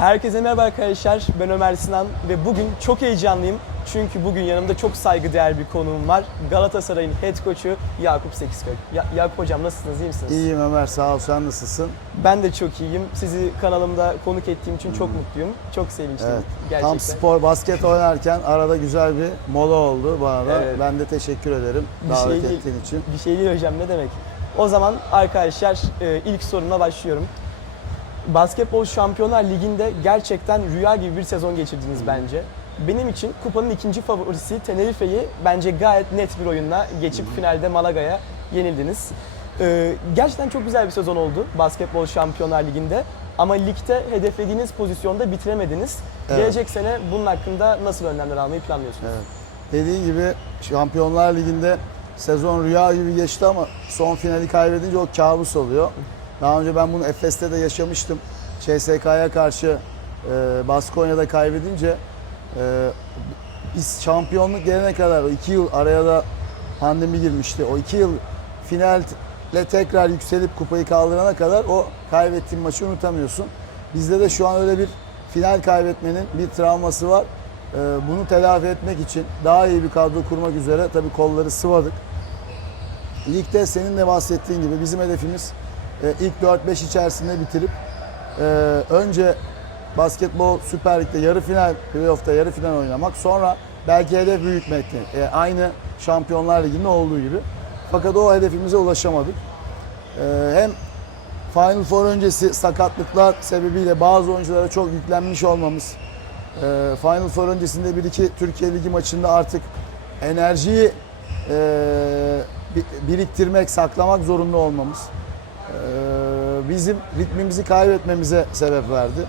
Herkese merhaba arkadaşlar. Ben Ömer Sinan ve bugün çok heyecanlıyım. Çünkü bugün yanımda çok saygıdeğer bir konuğum var. Galatasaray'ın head coach'u Yakup Sekizköy. Ya- Yakup hocam nasılsınız? iyi misiniz? İyiyim Ömer sağ ol sen nasılsın? Ben de çok iyiyim. Sizi kanalımda konuk ettiğim için çok mutluyum. Çok sevinçliyim Evet. gerçekten. Tam spor basket oynarken arada güzel bir mola oldu bana da. Evet. Ben de teşekkür ederim Bir davet şey değil. ettiğin için. Bir şey değil hocam ne demek. O zaman arkadaşlar e, ilk sorumla başlıyorum. Basketbol Şampiyonlar Ligi'nde gerçekten rüya gibi bir sezon geçirdiniz bence. Benim için kupanın ikinci favorisi Tenerife'yi bence gayet net bir oyunla geçip finalde Malaga'ya yenildiniz. E, gerçekten çok güzel bir sezon oldu Basketbol Şampiyonlar Ligi'nde. Ama ligde hedeflediğiniz pozisyonda bitiremediniz. Evet. Gelecek sene bunun hakkında nasıl önlemler almayı planlıyorsunuz? Evet. Dediğin gibi Şampiyonlar Ligi'nde sezon rüya gibi geçti ama son finali kaybedince o kabus oluyor. Daha önce ben bunu Efes'te de yaşamıştım. CSK'ya karşı e, Baskonya'da kaybedince e, biz şampiyonluk gelene kadar o iki yıl araya da pandemi girmişti. O iki yıl finalle tekrar yükselip kupayı kaldırana kadar o kaybettiğin maçı unutamıyorsun. Bizde de şu an öyle bir final kaybetmenin bir travması var. Ee, bunu telafi etmek için daha iyi bir kadro kurmak üzere tabii kolları sıvadık. Ligde senin de bahsettiğin gibi bizim hedefimiz e, ilk 4-5 içerisinde bitirip e, önce basketbol Süper Lig'de yarı final, playoff'ta yarı final oynamak. Sonra belki hedef büyütmek. E, aynı Şampiyonlar Ligi'nde olduğu gibi. Fakat o hedefimize ulaşamadık. E, hem Final Four öncesi sakatlıklar sebebiyle bazı oyunculara çok yüklenmiş olmamız, e, Final Four öncesinde bir iki Türkiye Ligi maçında artık enerjiyi e, bi- biriktirmek, saklamak zorunda olmamız bizim ritmimizi kaybetmemize sebep verdi.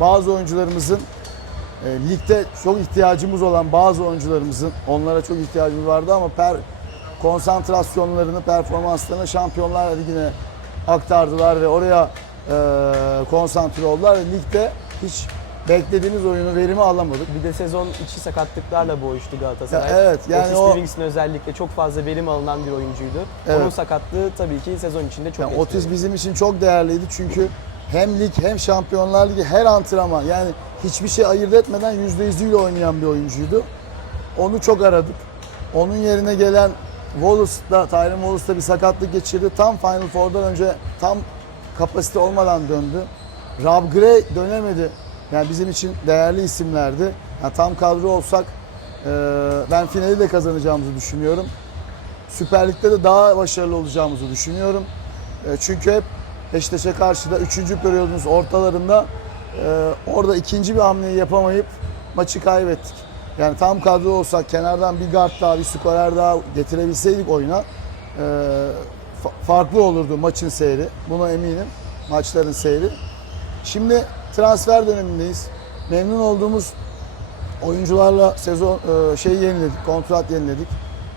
Bazı oyuncularımızın e, ligde çok ihtiyacımız olan bazı oyuncularımızın onlara çok ihtiyacımız vardı ama per konsantrasyonlarını, performanslarını Şampiyonlar Ligi'ne aktardılar ve oraya e, konsantre oldular. Ve Ligde hiç beklediğimiz oyunu, verimi alamadık. Bir de sezon içi sakatlıklarla boğuştu Galatasaray. Ya evet, yani Otis o- Livingston özellikle çok fazla verim alınan bir oyuncuydu. Evet. Onun sakatlığı tabii ki sezon içinde çok Yani etkiledi. Otis bizim için çok değerliydi çünkü hem lig hem Şampiyonlar Ligi her antrenman yani hiçbir şey ayırt etmeden yüzde yüzüyle oynayan bir oyuncuydu. Onu çok aradık. Onun yerine gelen Wallace da, Tyron Wallace da bir sakatlık geçirdi. Tam Final Four'dan önce tam kapasite olmadan döndü. Rob Gray dönemedi. Yani bizim için değerli isimlerdi. Yani tam kadro olsak e, ben finali de kazanacağımızı düşünüyorum. Süper Lig'de de daha başarılı olacağımızı düşünüyorum. E, Çünkü hep Beşiktaş'a karşı da 3. periyodumuz ortalarında e, orada ikinci bir hamleyi yapamayıp maçı kaybettik. Yani tam kadro olsak kenardan bir guard daha, bir skorer daha getirebilseydik oyuna e, fa- farklı olurdu maçın seyri. Buna eminim. Maçların seyri. Şimdi transfer dönemindeyiz. Memnun olduğumuz oyuncularla sezon e, şey yeniledik, kontrat yeniledik.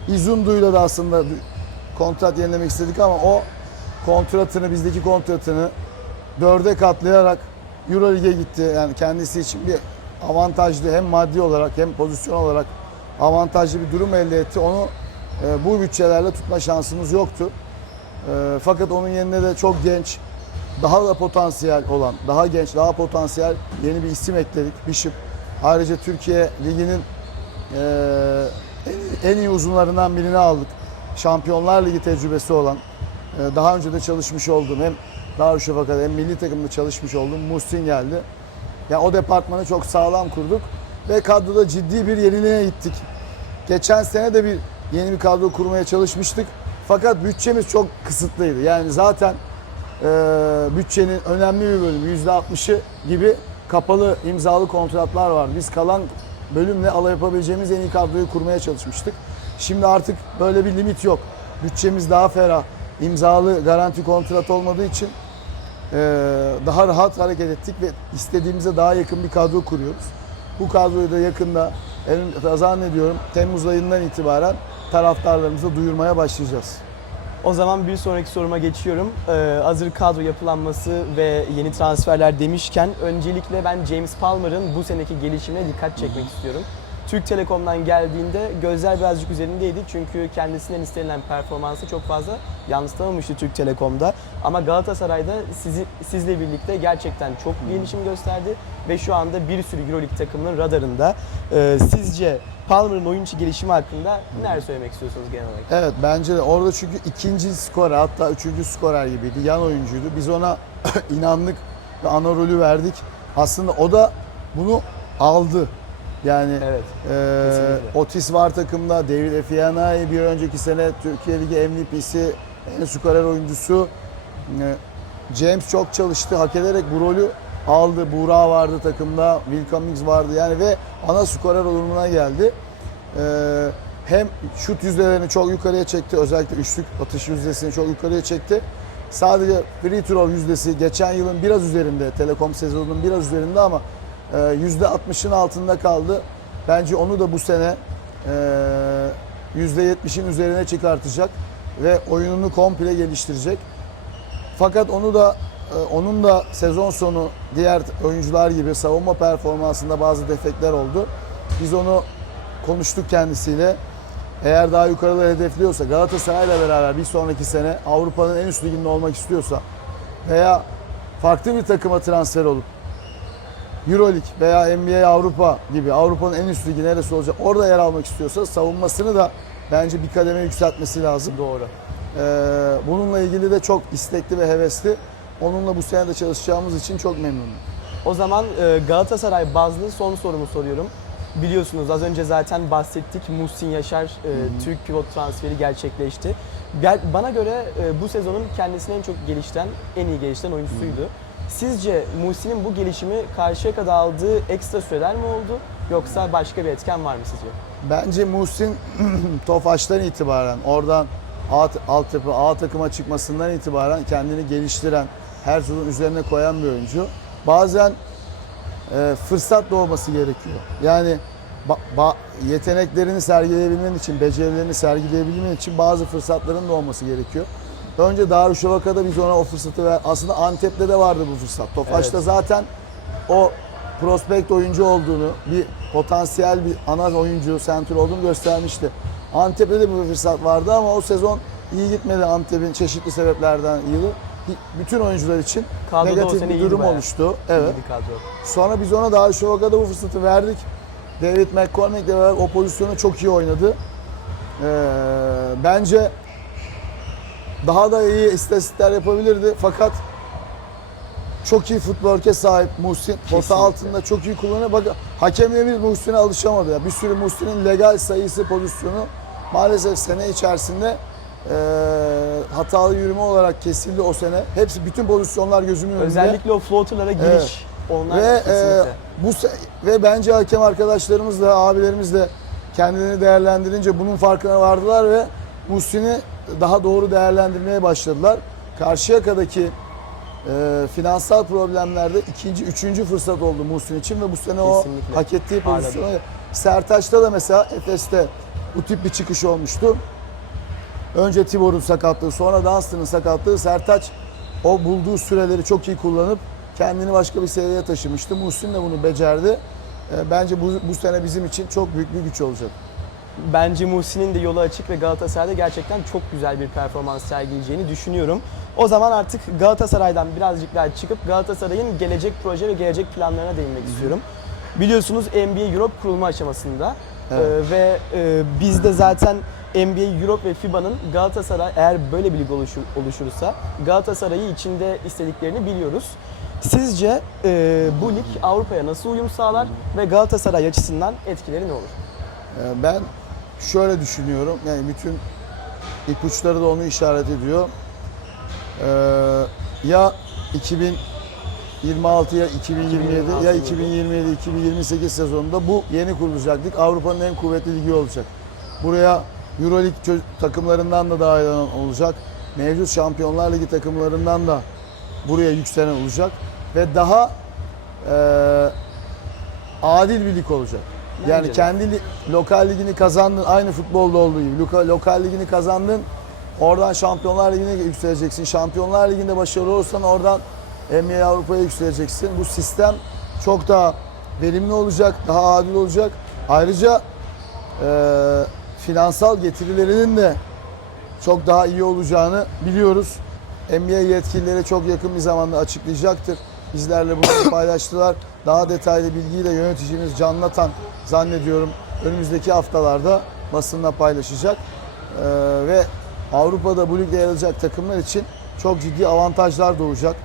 İzundu'yla da aslında kontrat yenilemek istedik ama o kontratını, bizdeki kontratını dörde katlayarak Euroleague'e gitti. Yani kendisi için bir avantajlı hem maddi olarak hem pozisyon olarak avantajlı bir durum elde etti. Onu e, bu bütçelerle tutma şansımız yoktu. E, fakat onun yerine de çok genç, daha da potansiyel olan, daha genç, daha potansiyel yeni bir isim ekledik. Bishop. Ayrıca Türkiye Ligi'nin e, en, en iyi uzunlarından birini aldık. Şampiyonlar Ligi tecrübesi olan, e, daha önce de çalışmış olduğum hem Darüşşafaka'da hem milli takımda çalışmış olduğum Muhsin geldi. Yani o departmanı çok sağlam kurduk ve kadroda ciddi bir yeniliğe gittik. Geçen sene de bir yeni bir kadro kurmaya çalışmıştık. Fakat bütçemiz çok kısıtlıydı. Yani zaten e, bütçenin önemli bir bölümü %60'ı gibi kapalı imzalı kontratlar var. Biz kalan bölümle alayapabileceğimiz en iyi kadroyu kurmaya çalışmıştık. Şimdi artık böyle bir limit yok. Bütçemiz daha ferah. imzalı garanti kontrat olmadığı için e, daha rahat hareket ettik ve istediğimize daha yakın bir kadro kuruyoruz. Bu kadroyu da yakında zannediyorum Temmuz ayından itibaren taraftarlarımıza duyurmaya başlayacağız. O zaman bir sonraki soruma geçiyorum. Ee, hazır kadro yapılanması ve yeni transferler demişken öncelikle ben James Palmer'ın bu seneki gelişimine dikkat çekmek istiyorum. Türk Telekom'dan geldiğinde gözler birazcık üzerindeydi çünkü kendisinden istenilen performansı çok fazla yansıtamamıştı Türk Telekom'da. Ama Galatasaray'da sizi, sizle birlikte gerçekten çok gelişim gösterdi ve şu anda bir sürü Euroleague takımının radarında. Ee, sizce Palmer'ın oyuncu gelişimi hakkında neler söylemek istiyorsunuz genel olarak? Evet bence de orada çünkü ikinci skorer hatta üçüncü skorer gibiydi. Yan oyuncuydu. Biz ona inandık ve ana rolü verdik. Aslında o da bunu aldı. Yani Evet. e, kesinlikle. Otis var takımda. David Efianay bir önceki sene Türkiye Ligi MVP'si, en skorer oyuncusu. E, James çok çalıştı. Hak ederek bu rolü aldı. Buğra vardı takımda. Will Cummings vardı. Yani ve ana skorer durumuna geldi. Ee, hem şut yüzdelerini çok yukarıya çekti. Özellikle üçlük atış yüzdesini çok yukarıya çekti. Sadece free throw yüzdesi geçen yılın biraz üzerinde, Telekom sezonunun biraz üzerinde ama e, %60'ın altında kaldı. Bence onu da bu sene e, yüzde 70'in üzerine çıkartacak ve oyununu komple geliştirecek. Fakat onu da e, onun da sezon sonu diğer oyuncular gibi savunma performansında bazı defekler oldu. Biz onu konuştuk kendisiyle. Eğer daha yukarıda hedefliyorsa Galatasaray'la beraber bir sonraki sene Avrupa'nın en üst liginde olmak istiyorsa veya farklı bir takıma transfer olup Euroleague veya NBA Avrupa gibi Avrupa'nın en üst ligi neresi olacak orada yer almak istiyorsa savunmasını da bence bir kademe yükseltmesi lazım. Doğru. Ee, bununla ilgili de çok istekli ve hevesli. Onunla bu sene de çalışacağımız için çok memnunum. O zaman e, Galatasaray bazlı son sorumu soruyorum. Biliyorsunuz az önce zaten bahsettik. Muhsin Yaşar e, Türk pivot transferi gerçekleşti. Bana göre e, bu sezonun kendisini en çok geliştiren, en iyi geliştiren oyuncusuydu. Sizce Muhsin'in bu gelişimi karşıya kadar aldığı ekstra süreler mi oldu? Yoksa başka bir etken var mı sizce? Bence Muhsin Tofaş'tan itibaren oradan A, altyapı A takıma çıkmasından itibaren kendini geliştiren, her sezon üzerine koyan bir oyuncu. Bazen e, fırsat doğması gerekiyor. Yani ba- ba- yeteneklerini sergileyebilmen için, becerilerini sergileyebilmen için bazı fırsatların doğması gerekiyor. Önce Darüşşafaka'da biz ona o fırsatı ver. Aslında Antep'te de vardı bu fırsat. Tofaş'ta Evet. zaten o prospekt oyuncu olduğunu, bir potansiyel bir ana oyuncu, sentür olduğunu göstermişti. Antep'te de bu fırsat vardı ama o sezon iyi gitmedi Antep'in çeşitli sebeplerden yılı. Bütün oyuncular için Kadroda o negatif bir durum oluştu. Evet. Kadro. Sonra biz ona Darüşşafaka'da bu fırsatı verdik. David McCormick'le beraber o pozisyonu çok iyi oynadı. Ee, bence daha da iyi istatistikler yapabilirdi fakat çok iyi futbolke sahip Muhsin. Pota altında çok iyi kullanıyor. Bak hakemlerimiz Muhsin'e alışamadı. Ya. Bir sürü Muhsin'in legal sayısı pozisyonu maalesef sene içerisinde e, hatalı yürüme olarak kesildi o sene. Hepsi bütün pozisyonlar gözümün önünde. Özellikle o floaterlara giriş. Onlar Ve kesinlikle. e, bu ve bence hakem arkadaşlarımız da abilerimiz de kendilerini değerlendirince bunun farkına vardılar ve Muhsin'i daha doğru değerlendirmeye başladılar. Karşıyaka'daki e, finansal problemlerde ikinci, üçüncü fırsat oldu Muhsin için ve bu sene o Kesinlikle. hak ettiği pozisyonu. Sertaç'ta da mesela Efes'te bu tip bir çıkış olmuştu. Önce Tibor'un sakatlığı, sonra Dunstan'ın sakatlığı. Sertaç o bulduğu süreleri çok iyi kullanıp kendini başka bir seviyeye taşımıştı. Muhsin de bunu becerdi. E, Bence bu, bu sene bizim için çok büyük bir güç olacak. Bence Muhsin'in de yolu açık ve Galatasaray'da gerçekten çok güzel bir performans sergileyeceğini düşünüyorum. O zaman artık Galatasaray'dan birazcık daha çıkıp Galatasaray'ın gelecek proje ve gelecek planlarına değinmek istiyorum. Biliyorsunuz NBA Europe kurulma aşamasında Evet. Ee, ve e, biz de zaten NBA Europe ve FIBA'nın Galatasaray eğer böyle bir lig oluşur, oluşursa Galatasaray'ı içinde istediklerini biliyoruz. Sizce e, bu lig Avrupa'ya nasıl uyum sağlar ve Galatasaray açısından etkileri ne olur? E, Ben şöyle düşünüyorum. Yani bütün ipuçları da onu işaret ediyor. E, Ya 2026 ya 2027 ya 2027 2028 sezonunda bu yeni kurulacak lig Avrupa'nın en kuvvetli ligi olacak. Buraya Euroleague takımlarından da dahil olacak. Mevcut Şampiyonlar Ligi takımlarından da buraya yükselen olacak ve daha e, adil bir lig olacak. Yani Bence de. kendi li- lokal ligini kazandın aynı futbolda olduğu gibi lokal, lokal ligini kazandın oradan Şampiyonlar Ligi'ne yükseleceksin. Şampiyonlar Ligi'nde başarılı olursan oradan NBA Avrupa'ya yükseleceksin. Bu sistem çok daha verimli olacak, daha adil olacak. Ayrıca e, finansal getirilerinin de çok daha iyi olacağını biliyoruz. NBA yetkilileri çok yakın bir zamanda açıklayacaktır. Bizlerle bunu paylaştılar. daha detaylı bilgiyi de yöneticimiz Can Natan zannediyorum önümüzdeki haftalarda basınla paylaşacak. Ee, ve Avrupa'da bu ligde yer alacak takımlar için çok ciddi avantajlar doğacak.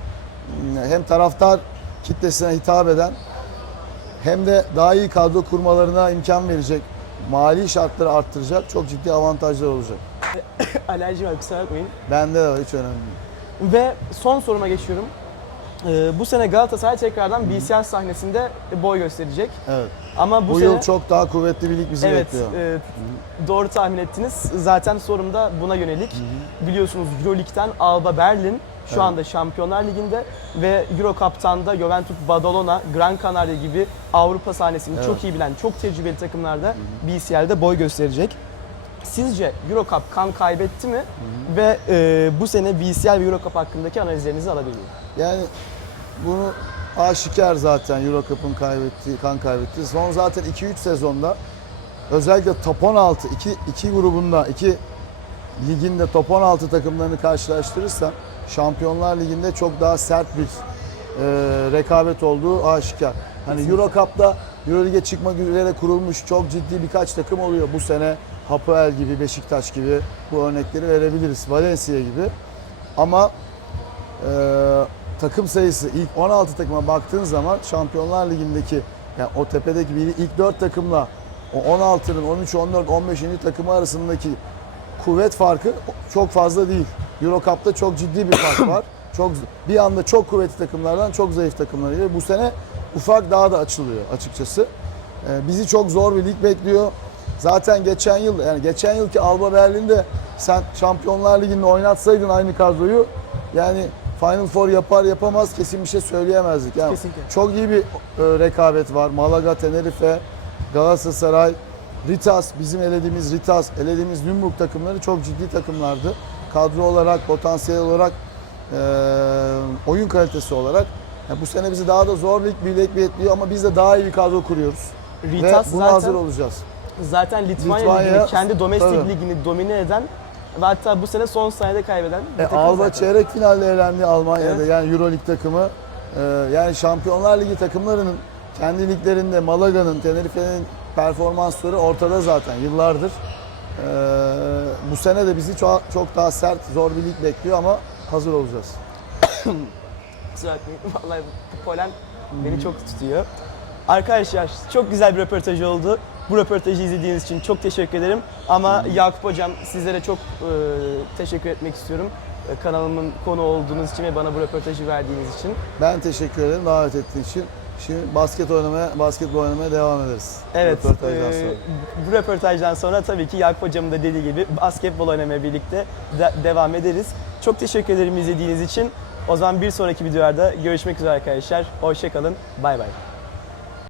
Hem taraftar kitlesine hitap eden hem de daha iyi kadro kurmalarına imkan verecek, mali şartları arttıracak çok ciddi avantajlar olacak. Alerjim var kusura bakmayın. Bende de var, hiç önemli değil. Ve son soruma geçiyorum. Ee, bu sene Galatasaray tekrardan BCL sahnesinde boy gösterecek. Evet. Ama bu, Bu, sene yıl çok daha kuvvetli bir lig bizi evet bekliyor. e, doğru tahmin ettiniz. Zaten sorum da buna yönelik. Biliyorsunuz Euroleague'den Alba Berlin şu Evet. anda Şampiyonlar Ligi'nde ve Euro Cup'tan da Juventus Badalona, Gran Canaria gibi Avrupa sahnesini Evet. çok iyi bilen, çok tecrübeli takımlarda BCL'de boy gösterecek. Sizce Euro Cup kan kaybetti mi? Ve e, bu sene BCL ve Euro Cup hakkındaki analizlerinizi alabilir miyim? Yani bunu aşikar zaten Euro Cup'ın kaybettiği, kan kaybettiği. Son zaten 2-3 sezonda özellikle top 16, iki, iki grubunda, iki liginde top 16 takımlarını karşılaştırırsan Şampiyonlar Ligi'nde çok daha sert bir e, rekabet olduğu aşikar. Hani Euro Cup'ta Euro Lig'e çıkmak üzere kurulmuş çok ciddi birkaç takım oluyor. Bu sene Hapoel gibi, Beşiktaş gibi bu örnekleri verebiliriz. Valencia gibi. Ama e, takım sayısı ilk 16 takıma baktığın zaman Şampiyonlar Ligi'ndeki yani o tepedeki bir ilk 4 takımla o 16'nın 13, 14, 15. takımı arasındaki kuvvet farkı çok fazla değil. Euro Cup'ta çok ciddi bir fark var. Çok bir anda çok kuvvetli takımlardan çok zayıf takımlara geliyor. Bu sene ufak daha da açılıyor açıkçası. Ee, bizi çok zor bir lig bekliyor. Zaten geçen yıl yani geçen yılki Alba Berlin'de sen Şampiyonlar Ligi'nde oynatsaydın aynı kadroyu yani Final Four yapar yapamaz kesin bir şey söyleyemezdik. Yani Kesinlikle. çok iyi bir e, rekabet var. Malaga, Tenerife, Galatasaray, Ritas, bizim elediğimiz Ritas, elediğimiz Nürnberg takımları çok ciddi takımlardı. Kadro olarak, potansiyel olarak, e, oyun kalitesi olarak. Yani bu sene bizi daha da zor lig bir lig bekliyor ama biz de daha iyi bir kadro kuruyoruz. Ritas Ve buna zaten hazır olacağız. zaten Litvanya, Litvanya, Ligi'ni kendi domestik tabii. ligini domine eden ve hatta bu sene son saniyede kaybeden bir E, takım zaten. çeyrek finalde elendi Almanya'da Evet. yani Euro Lig takımı. E, yani Şampiyonlar Ligi takımlarının kendi liglerinde Malaga'nın, Tenerife'nin performansları ortada zaten yıllardır. E, bu sene de bizi çok, çok daha sert, zor bir lig bekliyor ama hazır olacağız. Vallahi bu polen beni çok tutuyor. Arkadaşlar çok güzel bir röportaj oldu. Bu röportajı izlediğiniz için çok teşekkür ederim. Ama Yakup Hocam sizlere çok e, teşekkür etmek istiyorum. E, kanalımın konu olduğunuz için ve bana bu röportajı verdiğiniz için. Ben teşekkür ederim davet ettiğin için. Şimdi basket oynamaya, basketbol oynamaya devam ederiz. Evet, Röportajdan e, sonra. bu röportajdan sonra tabii ki Yakup Hocam'ın da dediği gibi basketbol oynamaya birlikte de- devam ederiz. Çok teşekkür ederim izlediğiniz için. O zaman bir sonraki videolarda görüşmek üzere arkadaşlar. Hoşçakalın. Bay bay.